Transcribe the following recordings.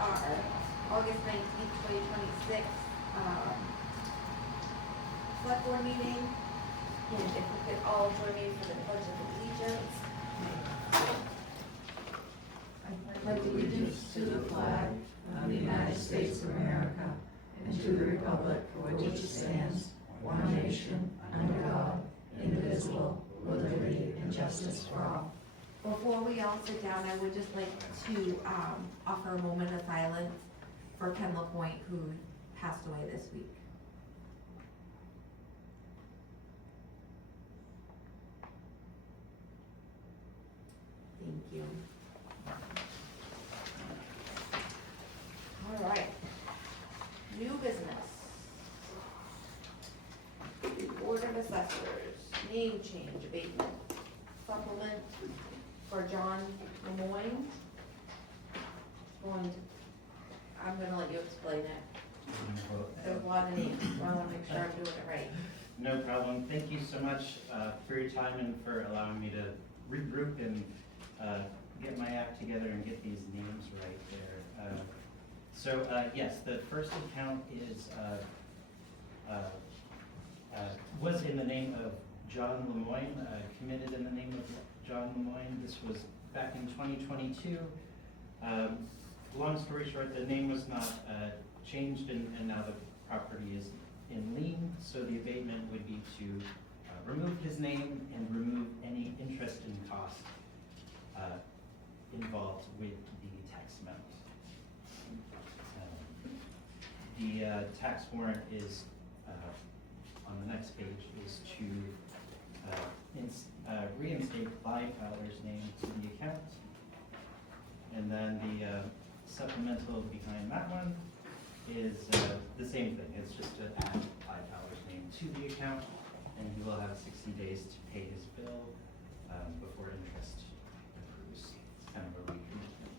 our August 19th, 2026 select board meeting. And if we could all join me for the pledge of allegiance. I pledge allegiance to the flag of the United States of America and to the republic for which it stands, one nation, under God, indivisible, with liberty and justice for all. Before we all sit down, I would just like to offer a moment of silence for Ken LaPointe, who passed away this week. Thank you. All right. New business. Board of Assessors, name change abatement, supplement for John Lemoyne. I'm gonna let you explain it. There's a lot of names, so I wanna make sure I'm doing it right. No problem. Thank you so much for your time and for allowing me to regroup and get my act together and get these names right there. Yes, the first account is was in the name of John Lemoyne, committed in the name of John Lemoyne. This was back in 2022. Long story short, the name was not changed, and now the property is in lien, so the abatement would be to remove his name and remove any interest and cost involved with the tax amount. The tax warrant is, on the next page, is to reinstate Clyde Fowler's name to the account. And then the supplemental behind that one is the same thing. It's just to add Clyde Fowler's name to the account, and he will have 60 days to pay his bill before interest accrues. It's kind of a recommitment.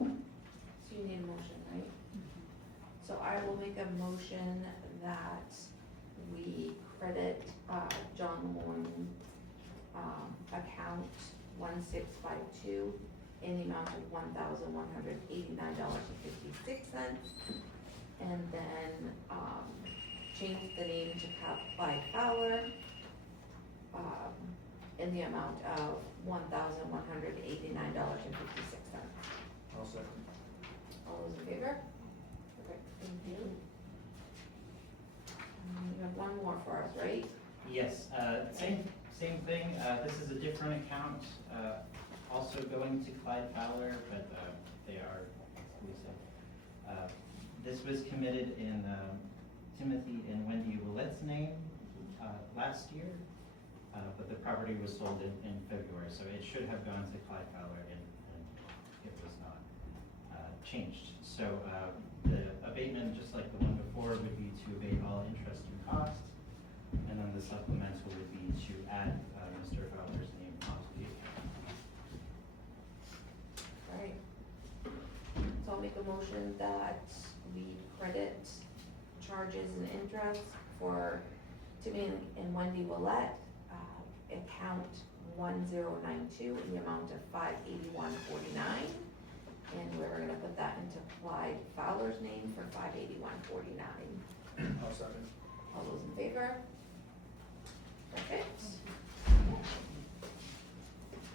Okay. So you need a motion, right? So I will make a motion that we credit John Lemoyne account 1652 in the amount of $1,189.56, and then change the name to Clyde Fowler in the amount of $1,189.56. I'll second. All those in favor? Okay, thank you. You have one more for us, right? Yes, same thing. This is a different account, also going to Clyde Fowler, but they are exclusive. This was committed in Timothy and Wendy Willett's name last year, but the property was sold in February, so it should have gone to Clyde Fowler, and it was not changed. So the abatement, just like the one before, would be to abate all interest and costs, and then the supplemental would be to add Mr. Fowler's name onto the account. Alright. So I'll make a motion that we credit charges and interest for Timmy and Wendy Willett, account 1092 in the amount of $581.49. And we're gonna put that into Clyde Fowler's name for $581.49. I'll second. All those in favor? Perfect.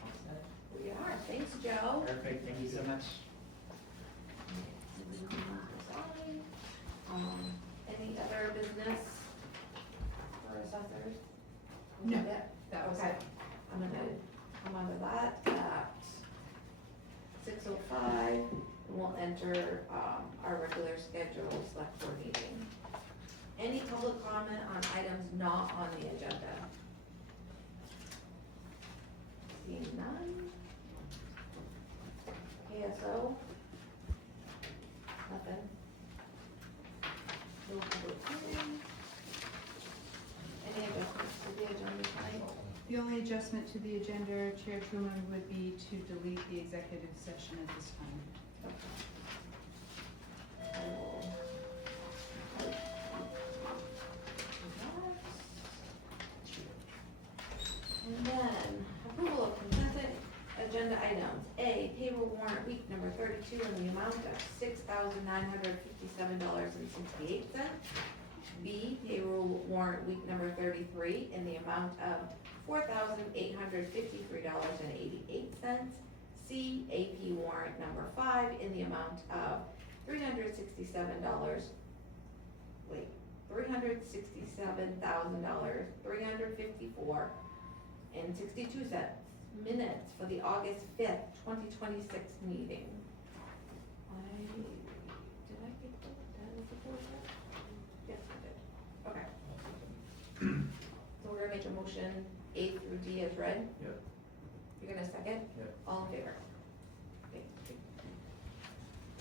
All set? We are. Thanks, Joe. Perfect, thank you so much. Any other business for assessors? No, That was it. I'm gonna come out of that at 6:05, and we'll enter our regular scheduled select board meeting. Any public comment on items not on the agenda? Seeing none. KSO? Nothing. No public hearing. Any adjustments to the agenda tonight? The only adjustment to the agenda, Chair Truman, would be to delete the executive session at this time. I will. And then approval of consent agenda agenda items. A, payroll warrant week number 32 in the amount of $6,957.68. B, payroll warrant week number 33 in the amount of $4,853.88. C, AP warrant number 5 in the amount of $367,354.62. Minutes for the August 5th, 2026 meeting. Did I get that was before that? Yes, I did. Okay. So we're gonna make a motion A through D as read? Yep. You're gonna second? Yep. All in favor? Okay.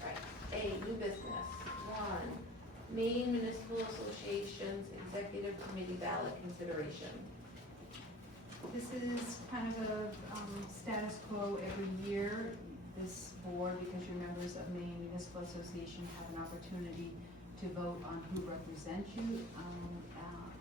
Alright, A, new business. 1, Maine Municipal Association's Executive Committee ballot consideration. This is kind of a status quo every year. This board, because you're members of Maine Municipal Association, have an opportunity to vote on who represents you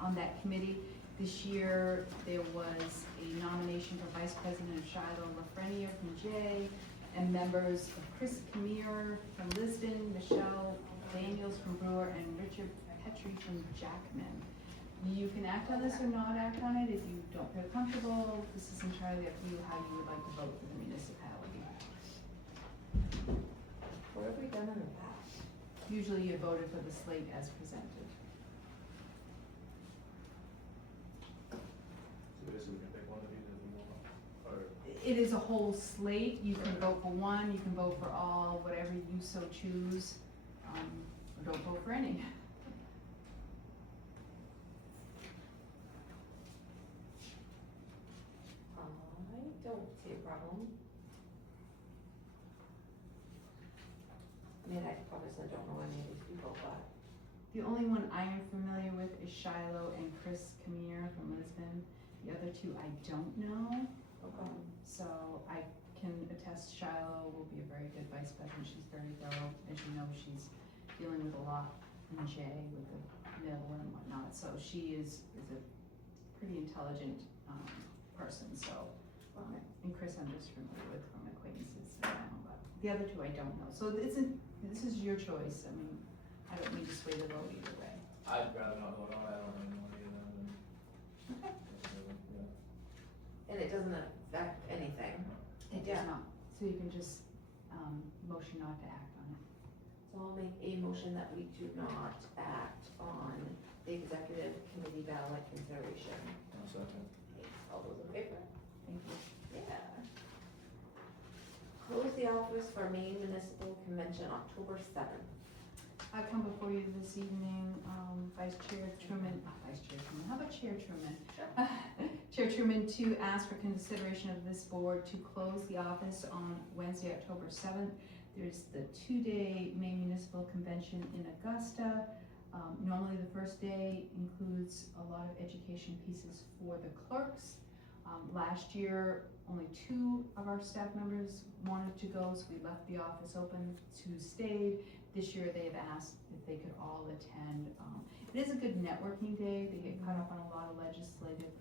on that committee. This year, there was a nomination for Vice President of Shiloh Lafreniere from J, and members of Chris Camere from Lisbon, Michelle Daniels from Brewer, and Richard Petrie from Jackman. You can act on this or not act on it if you don't feel comfortable. This is entirely up to you how you would like to vote for the municipality. What have we done in the past? Usually you voted for the slate as presented. So basically we can pick one of these if we want, or, It is a whole slate. You can vote for one, you can vote for all, whatever you so choose, or don't vote for any. I don't see a problem. I mean, I obviously don't know any of these people, but The only one I am familiar with is Shiloh and Chris Camere from Lisbon. The other two I don't know. So I can attest Shiloh will be a very good vice president. She's very thorough. As you know, she's dealing with a lot in J with the mill and whatnot. So she is a pretty intelligent person. So, and Chris I'm just familiar with from acquaintances. But the other two I don't know. So this is your choice. I mean, I don't mean to sway the vote either way. I'd rather not vote on it, I don't really know any of them. Okay. Yeah. and it doesn't affect anything. It Yeah. does not. So you can just motion not to act on it. So I'll make a motion that we do not act on the executive committee ballot consideration. One second. All those in favor? Thank you. Yeah. Close the office for Maine Municipal Convention, October 7th. I come before you this evening, how about Chair Truman? Chair Truman, to ask for consideration of this board to close the office on Wednesday, October 7th. There's the 2-day Maine Municipal Convention in Augusta. Normally the first day includes a lot of education pieces for the clerks. Last year, only 2 of our staff members wanted to go, so we left the office open. 2 stayed. This year they have asked if they could all attend. It is a good networking day. They get caught up on a lot of legislative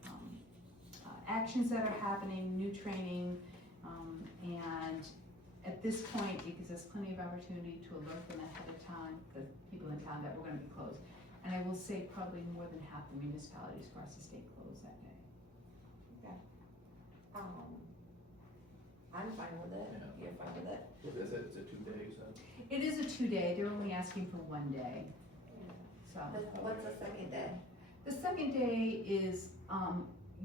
actions that are happening, new training, and at this point, it gives us plenty of opportunity to alert them ahead of time, the people in town, that we're gonna be closed. And I will say probably more than half the municipalities across the state closed that day. I'm fine with it. Yeah. You're fine with it? It's a 2 days, so. It is a 2-day. They're only asking for 1 day, so. What's the second day? The second day is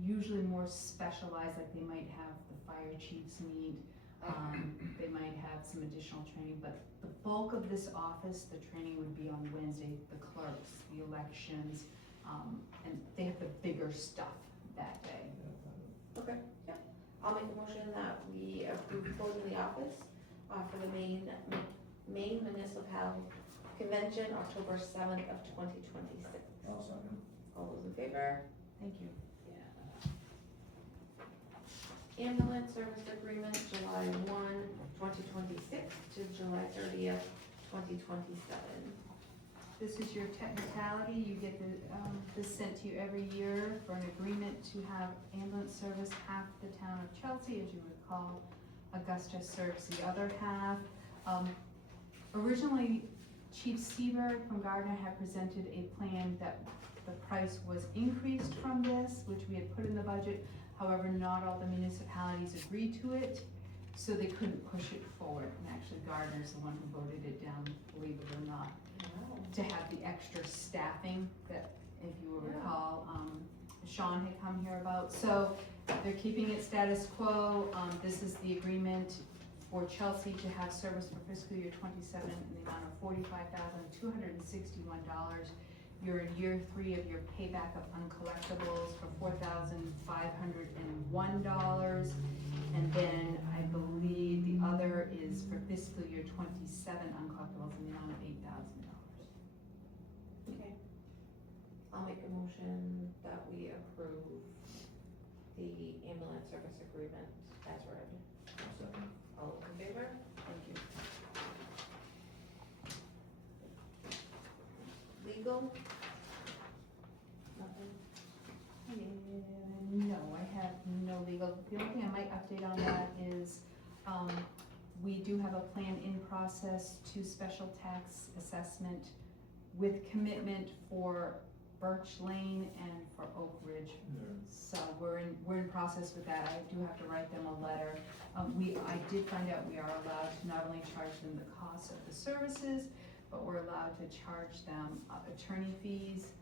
usually more specialized, like they might have the fire chiefs meet, they might have some additional training, but the bulk of this office, the training would be on Wednesday, the clerks, the elections, and they have the bigger stuff that day. Okay, yeah. I'll make a motion that we approve closing the office for the Maine Municipal Convention, October 7th of 2026. I'll second. All those in favor? Thank you. Yeah. Ambulance service agreement, July 1, 2026 to July 30th, 2027. This is your technicality. You get this sent to you every year for an agreement to have ambulance service half the town of Chelsea. As you recall, Augusta serves the other half. Originally, Chief Seberg from Gardner had presented a plan that the price was increased from this, which we had put in the budget. However, not all the municipalities agreed to it, so they couldn't push it forward. And actually Gardner's the one who voted it down, believe it or not, to have the extra staffing that, if you will recall, Sean had come here about. So they're keeping it status quo. This is the agreement for Chelsea to have service for fiscal year 27 in the amount of $45,261. You're in year 3 of your payback of uncollectibles for $4,501. And then I believe the other is for fiscal year 27 uncollectibles in the amount of $8,000. Okay. I'll make a motion that we approve the ambulance service agreement as read. Second. All those in favor? Thank you. Legal? Nothing? No, I have no legal. The only thing I might update on that is, we do have a plan in process to special tax assessment with commitment for Birch Lane and for Oak Ridge. So we're in process with that. I do have to write them a letter. I did find out we are allowed to not only charge them the cost of the services, but we're allowed to charge them attorney fees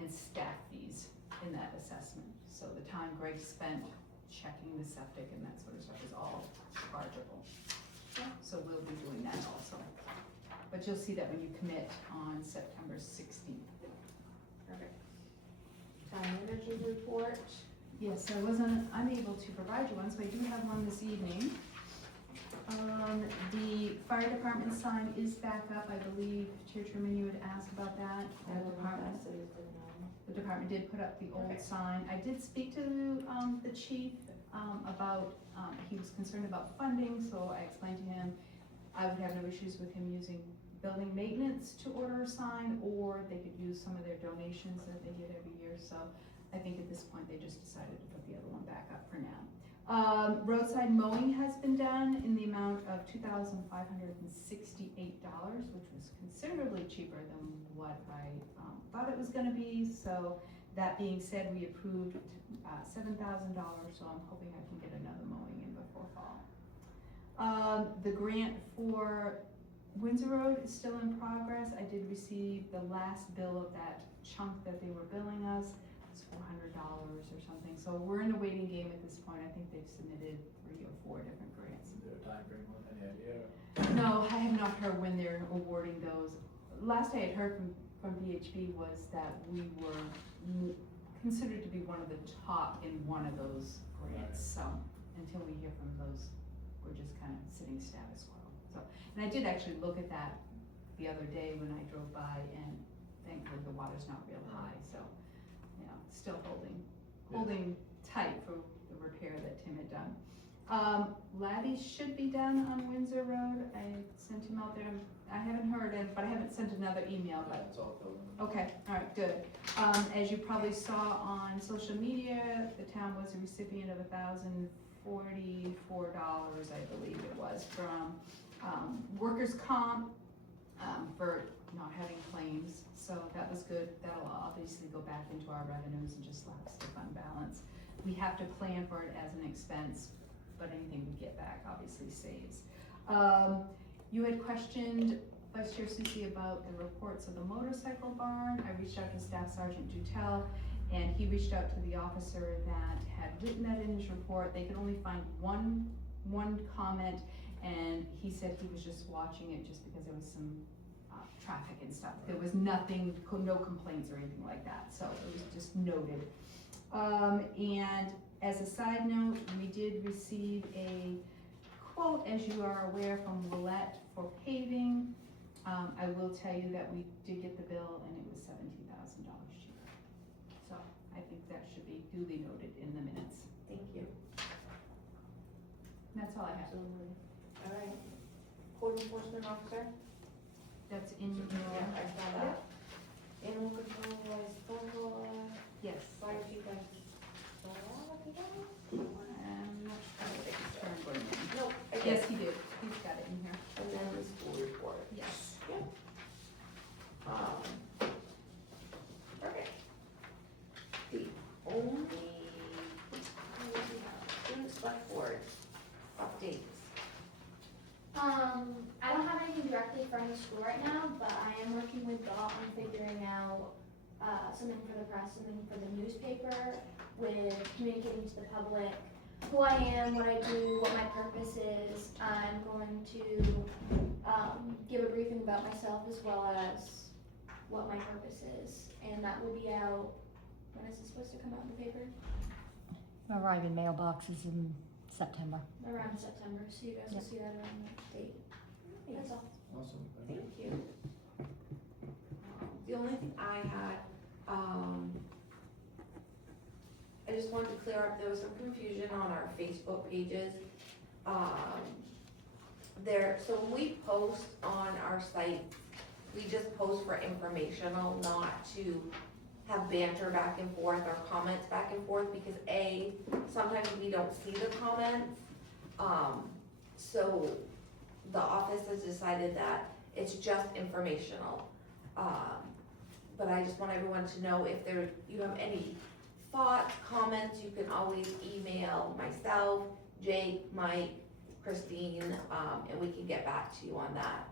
and staff fees in that assessment. So the time Greg spent checking the septic and that sort of stuff is all chargeable. So we'll be doing that also. But you'll see that when you commit on September 16th. Perfect. Town manager's report. Yes, I wasn't unable to provide you one, so I do have one this evening. The fire department sign is back up, I believe, Chair Truman, you had asked about that. The department did put up the old Okay. sign. I did speak to the chief about, he was concerned about funding, so I explained to him I would have no issues with him using building maintenance to order a sign, or they could use some of their donations that they get every year. So I think at this point, they just decided to put the other one back up for now. Roadside mowing has been done in the amount of $2,568, which was considerably cheaper than what I thought it was gonna be. So that being said, we approved $7,000, so I'm hoping I can get another mowing in before fall. The grant for Windsor Road is still in progress. I did receive the last bill of that chunk that they were billing us. It's $400 or something. So we're in a waiting game at this point. I think they've submitted 3 or 4 different grants. Is there a time frame on any idea? No, I have not heard when they're awarding those. Last I had heard from VHB was that we were considered to be one of the top in one of those grants. So until we hear from those, we're just kind of sitting status quo. So, and I did actually look at that the other day when I drove by, and thankfully the water's not real high. So, you know, still holding tight for the repair that Tim had done. Labby should be done on Windsor Road. I sent him out there. I haven't heard it, but I haven't sent another email, but It's all filled in. okay, all right, good. As you probably saw on social media, the town was a recipient of $1,044, I believe it was, from workers' comp for not having claims. So that was good. That'll obviously go back into our revenues and just lapse the fund balance. We have to plan for it as an expense, but anything we get back obviously saves. You had questioned Vice Chair Susie about the reports of the motorcycle barn. I reached out to Staff Sergeant Dutel, and he reached out to the officer that had written that in his report. They could only find one comment, and he said he was just watching it just because there was some traffic and stuff. There was nothing, no complaints or anything like that, so it was just noted. And as a side note, we did receive a quote, as you are aware, from Willette for paving. I will tell you that we did get the bill and it was $17,000 cheaper. So I think that should be duly noted in the minutes. Thank you. And that's all I have. Absolutely. All right. Code enforcement officer? That's in Yeah, your, I saw that. Animal control was Thorvald, yes. fire chief was Thorvald. I'm not sure if it's turned or not. Nope, I Yes, guess, he did, he's got it in here. and then the school report. Yes. Okay. The only, what do we have? Student Selectboard updates. I don't have anything directly from the school right now, but I am working with Dot on figuring out, something for the press, something for the newspaper, with communicating to the public who I am, what I do, what my purpose is. I'm going to, give a briefing about myself as well as what my purpose is, and that will be out, when is it supposed to come out in the paper? Arrive in mailboxes in September. Around September, so you guys will see that around that date. That's all. Awesome. Thank you. The only thing I had, I just wanted to clear up, there was some confusion on our Facebook pages. So when we post on our site, we just post for informational, not to have banter back and forth or comments back and forth, because A, sometimes we don't see the comments. So the office has decided that it's just informational. But I just want everyone to know, if you have any thoughts, comments, you can always email myself, Jake, Mike, Christine, and we can get back to you on that.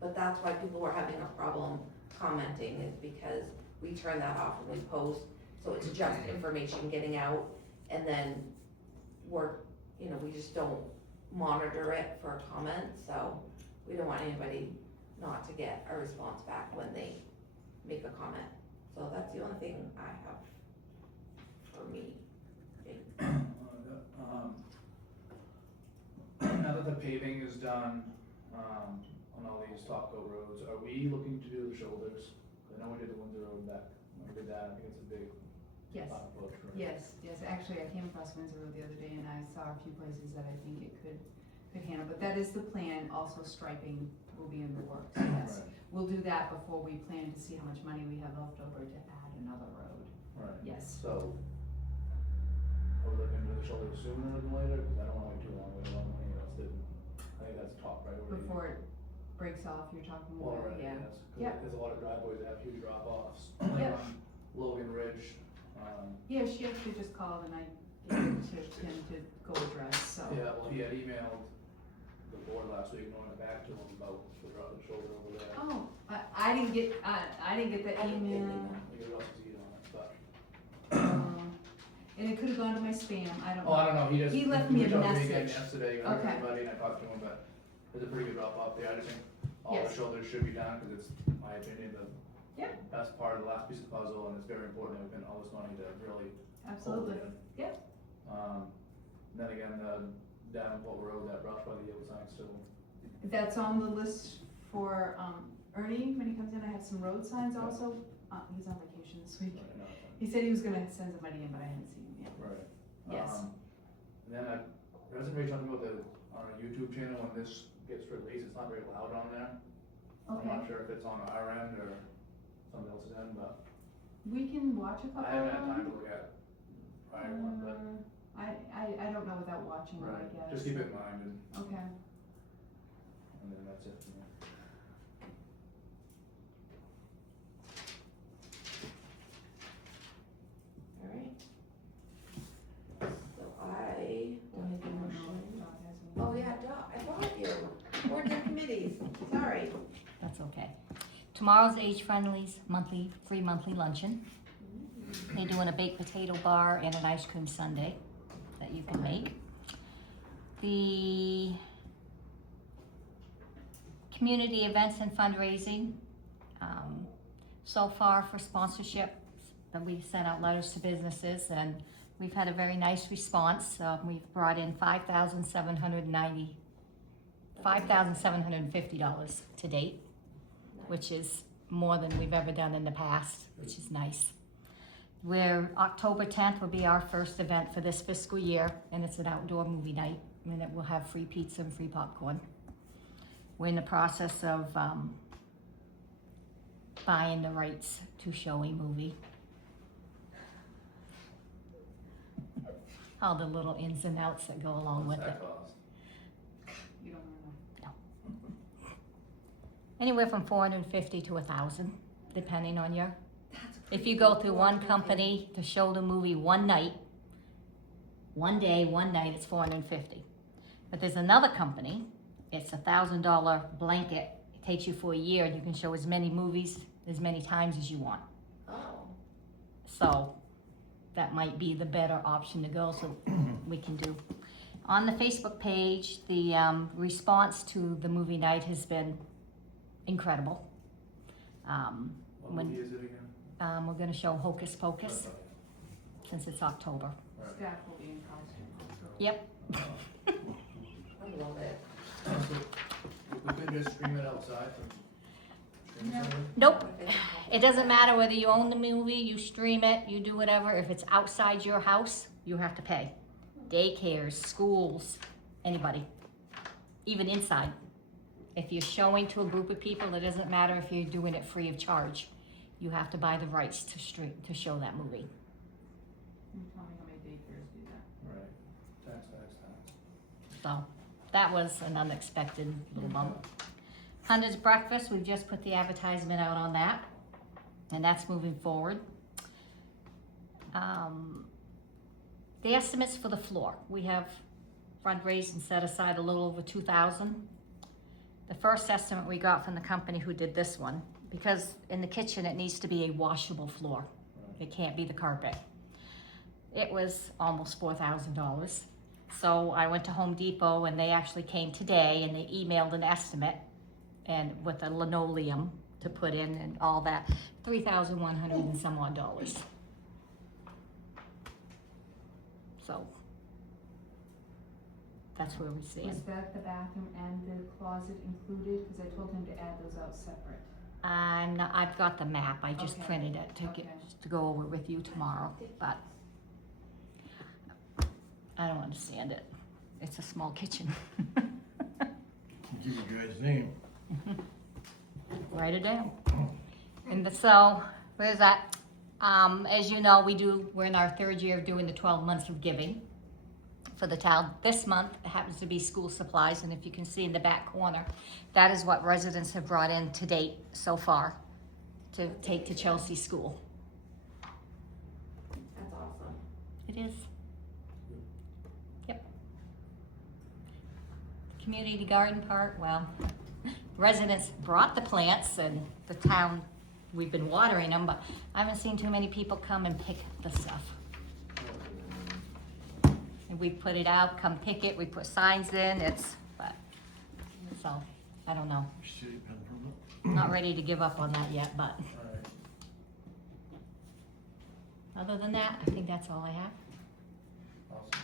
But that's why people were having a problem commenting, is because we turn that off when we post, so it's just information getting out, and then we just don't monitor it for comments, so we don't want anybody not to get a response back when they make a comment. So that's the only thing I have for me. Now that the paving is done, on all these top coat roads, are we looking to do the shoulders? I know we did the Windsor Road back, when we did that, I think it's a big Yes, approach, right? yes, actually, I came across Windsor Road the other day and I saw a few places that I think it could handle, but that is the plan. Also, striping will be in the works, yes. Right. We'll do that before we plan to see how much money we have left over to add another road, Right. yes. So, are we looking to do the shoulders sooner than later? Because I don't want to wait too long, we don't want money else didn't. I think that's top priority. Before it breaks off, you're talking Well, about, right, yeah. yes, 'cause Yep. there's a lot of driveways that have huge drop-offs. Yep. Like on Logan Ridge, Yeah, she actually just called and I gave it to him to go address, so. yeah, well, he had emailed the board last week, and I went back to him about the shoulder over there. Oh, I didn't get that I didn't get the email. Maybe it was easy on it, but. And it could have gone to my spam, I don't know. Oh, I don't know, He left me a reached out to me again message. yesterday, Okay. everybody, and I talked to him, but there's a pretty good drop off there, I just think all the Yes. shoulders should be done, cause it's, in my opinion, the Yeah. best part of the last piece of the puzzle, and it's very important that we spend all this money to really Absolutely, hold it in. yeah. Then again, down Port Road, that brush by the yield sign still, That's on the list for, Ernie, when he comes in. I have some road signs also. He's on vacation this week. right now, He said he was gonna send somebody in, but I haven't seen him yet. right. Yes. And then there hasn't really talking about on our YouTube channel, when this gets released, it's not very loud on there. I'm Okay, not sure if it's on our end or somebody else's end, but we can watch a couple I of haven't had time them. to look at prior one, but. I don't know without watching them, I guess. Just keep it in mind, Okay, and then that's it for me. Alright. So I will make I a don't know motion. if Dot has any. Oh, yeah, Doc, I brought you. Boards and committees, sorry. That's okay. Tomorrow's Age Friendly's free monthly luncheon. They're doing a baked potato bar and an ice cream sundae that you can make. The community events and fundraising, so far for sponsorships, we sent out letters to businesses and we've had a very nice response. We've brought in $5,750 to date, which is more than we've ever done in the past, which is nice. October 10th will be our first event for this fiscal year, and it's an outdoor movie night, and it will have free pizza and free popcorn. We're in the process of buying the rights to show a movie. all the little ins and outs that go along with What's it. that cost? You don't wanna know. Anywhere from 450 to 1,000, depending on your, if you go through one company to show the movie one night, one day, one night, it's 450. But there's another company, it's $1,000 blanket. It takes you for a year, and you can show as many movies as many times as you want. Oh, So that might be the better option to go, so we can do. On the Facebook page, the response to the movie night has been incredible. What When- movie is it again? We're gonna show Hocus Pocus, since it's October. Staff will be in costume. Yep. I love it. We could just stream it outside from stream No. somewhere? Nope, it doesn't matter whether you own the movie, you stream it, you do whatever. If it's outside your house, you have to pay. Daycares, schools, anybody, even inside. If you're showing to a group of people, it doesn't matter if you're doing it free of charge. You have to buy the rights to stream, to show that movie. You tell me how many daycares do that. Right, tax. So that was an unexpected little bump. Hundreds Breakfast, we've just put the advertisement out on that, and that's moving forward. The estimates for the floor, we have fundraised and set aside a little over 2,000. The first estimate we got from the company who did this one, because in the kitchen it needs to be a washable floor. It can't be the carpet. It was almost $4,000. So I went to Home Depot and they actually came today and they emailed an estimate and with a linoleum to put in and all that, $3,100 and some odd dollars. So that's where we Was stand. that the bathroom and the closet included? Cause I told him to add those out separate. I've got the map, I just Okay. printed it to Okay. to go over with you tomorrow, but I don't understand it. It's a small kitchen. Give you guys' name. Write it down. And so, where's that? As you know, we're in our third year of doing the 12 months of giving for the town. This month happens to be school supplies, and if you can see in the back corner, that is what residents have brought in to date so far to take to Chelsea School. That's awesome. It is. Yep. Community garden part, well, residents brought the plants and the town, we've been watering them, but I haven't seen too many people come and pick the stuff. And we put it out, come pick it, we put signs in, so, I don't know. City pen from Not ready to give up on that yet, but Alright, other than that, I think that's all I have. awesome.